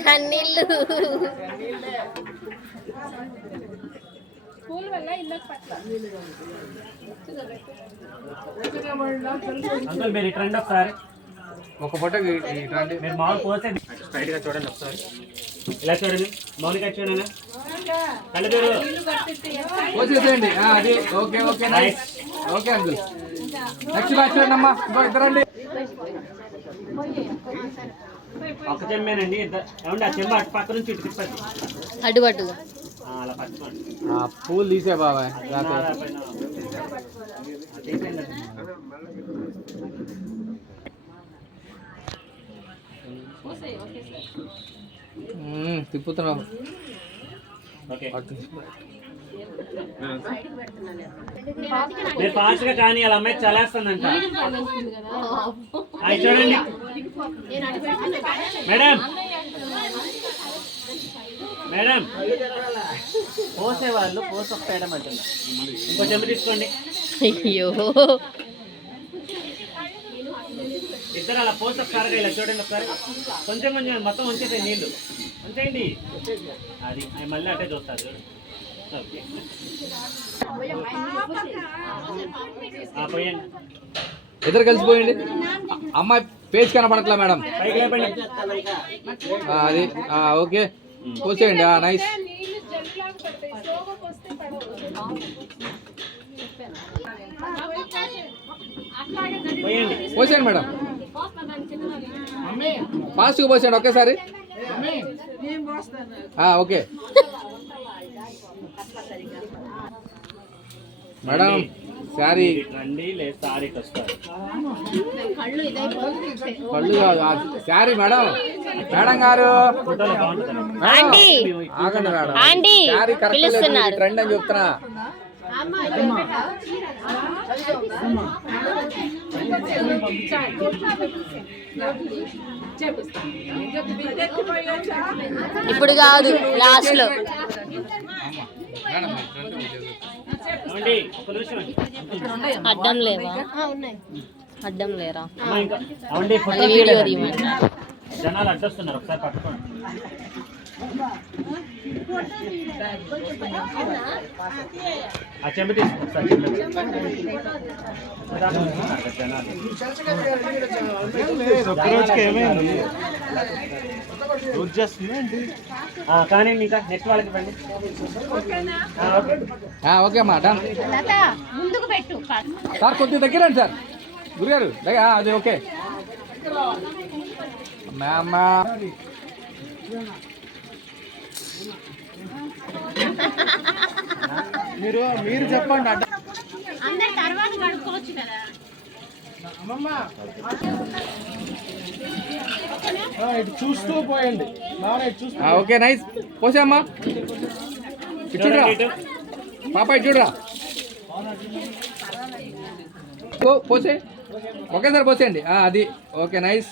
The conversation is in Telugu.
చన్నీళ్ళు అంకుల్ మీరు ఇటు రండి ఒకసారి. ఒక ఫోటో రండి. మీరు మామూలు పోసే స్ట్రైట్ గా చూడండి ఒకసారి. ఇలా చూడండి, మౌనిక చూడండి. కళ్ళదూరు పోసేసేయండి. అది okay okay nice. Okay uncle. Next batch చూడండి అమ్మా. ఇంకో ఇద్దరండి. ఒక చెమ్మేనండి. ఏమండి ఆ చెమ్మ అటు పక్క నుంచి ఇటు తిప్పండి. అడ్డుపట్టు అలా పట్టుకోండి. పూలు తీసే బాబాయ్. తిప్పుతున్నావు. మీరు ఫాస్ట్ గా కానీ అలా అమ్మాయి చలేస్తుందంట. చూడండి మేడం, మేడం పోసేవాళ్ళు పోసొక్కడం అంటున్నా. ఇంకో చెంబు తీసుకోండి. అయ్యో ఇద్దరు అలా పోసి ఒకసారిగా ఇలా చూడండి. ఒకసారి కొంచెం కొంచెం మొత్తం ఉంచేసాయి నీళ్ళు ఉంచేయండి. అది మళ్ళీ అట్టే చూస్తారు. ఓకే పోయండి. ఇద్దరు కలిసిపోయండి. అమ్మాయి పేజ్ కనపడట్లా మేడం. పైకి లేపండి. అది ఓకే పోసేయండి. నైస్. పోసేయండి మేడం. ఫాస్ట్గా పోసేయండి ఒకేసారి. Okay madam. శారీ రండి లేదు శారీకి వస్తారు. కళ్ళు కాదు శారీ మేడం. మేడం గారు ఆగండి మేడం. శారీ కరెక్ట్ ట్రెండ్ అని చెప్తున్నా. ఇప్పుడు కాదు లాస్ట్ లో. అడ్డం లేవా? అడ్డం లేరా? వీడియో తీయమని జనాలు అడ్డొస్తున్నారు. ఒకసారి పట్టుకోండి. ఆ చెంబు తీసుకొస్తారు. కానీ ఇంకా నెక్స్ట్ వాళ్ళకి రండి. ఓకే అమ్మా డన్. సార్ కొద్దిగా దగ్గర రండి సార్. గురుగారు అది ఓకే. మీరు చెప్పండి. తర్వాత కడుక్కోవచ్చు కదా. చూస్తూ పోయండి. Okay nice. పోసామ్మా. చూడరా పాప, చూడరా. పోసే ఒకేసారి పోసేయండి. అది ఓకే నైస్.